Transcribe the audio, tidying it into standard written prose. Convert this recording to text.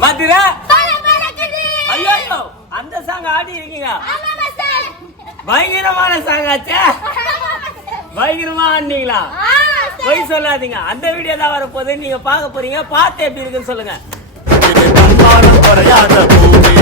மாத்திரா ஐயோ அந்த சாங் ஆடி இருக்கீங்க. பயங்கரமான சாங் ஆச்சே. பயங்கரமா ஆடினீங்களா? போய் சொல்லாதீங்க. அந்த வீடியோ தான் வரப்போகுது, நீங்க பார்க்க போறீங்க. பார்த்து எப்படி இருக்குன்னு சொல்லுங்க. குறையாத பூவே